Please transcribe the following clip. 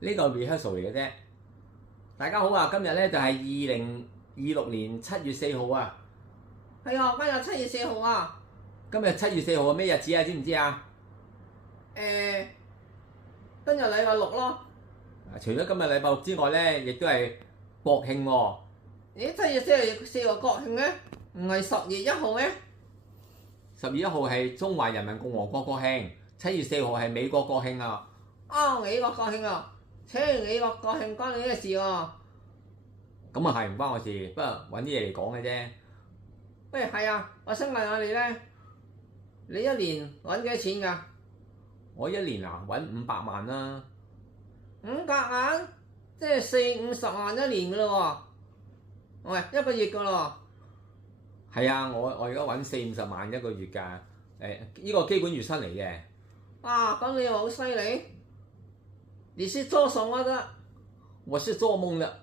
呢個 rehearsal 嚟嘅啫。大家好啊，今日咧就係2026年7月4號啊。係啊，今日7月4號啊。今日7月4號係咩日子啊？知唔知啊？今日禮拜六咯。除咗今日禮拜六之外咧，亦都係國慶喎。咦，7月4號國慶咩？唔係10月1號咩？10月1號係中華人民共和國國慶，7月4號係美國國慶啊。啊，美國國慶啊！美國國慶關你咩事喎？咁啊係唔關我事，不過揾啲嘢嚟講嘅啫。喂，係啊，我想問下你咧，你一年揾幾多錢㗎？我一年啊揾500萬啦。500萬，即係40-50萬一年㗎咯喎。喂，一個月㗎咯。係啊，我而家揾40-50萬一個月㗎。呢個基本月薪嚟嘅。啊，咁你又好犀利。你是做什麼的？我是做夢的。